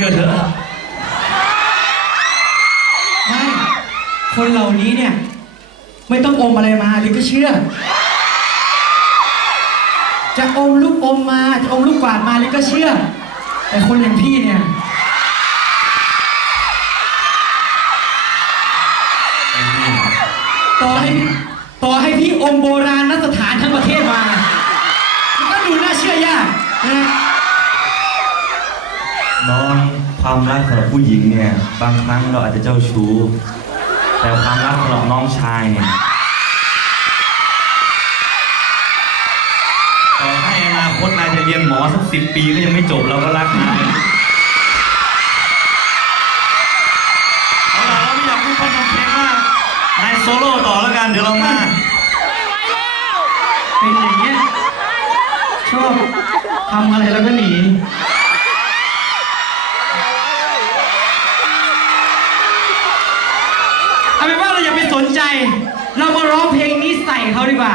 ชื่อเถอะไม่คนเหล่านี้เนี่ย ไม่ต้องอมอะไรมาลิก็เชื่อ จะอมลูกอมมา จะอมลูกกวาดมาลิก็เชื่อ แต่คนอย่างพี่เนี่ยต่อให้ต่อให้พี่อมโบราณนสถานทั้งประเทศมา น้องความรักสำหรับผู้หญิงเนี่ย บางครั้งเราอาจจะเจ้าชู้ แต่ความรักสำหรับน้องชายเนี่ยต่อให้อนาคตนายจะเรียนหมอสักสิบปีก็ยังไม่จบเราก็รักนายเอาล่ะเราไม่อยากพูดพร่ำทำเพลงมากนายโซโล่ต่อแล้วกันเดี๋ยวเรามาเป็นอย่างเงี้ยชอบทำอะไรแล้วก็หนี เขาดีกว่า